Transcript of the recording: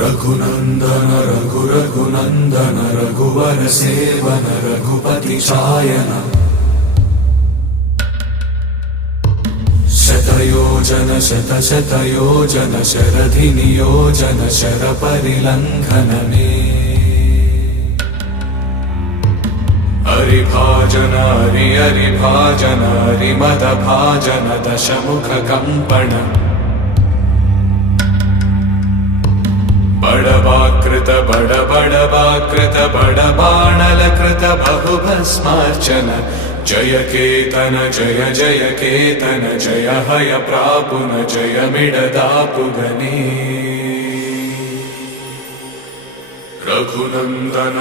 रघुनंदन रघुनंदन रघुवर seven Raghupati चायन शतयोजन शतयोजन शरधि नियोजन sir परिलंघन में हरिभाजन हरिभाजन हरिमद भाजन दशमुख कंपन बड़वाकृत बड़बाणलकृत बहुभस्मार्चन जय केतन जय जय केतन जय हय प्रापुन जय मिडदापुगने रघुनंदन।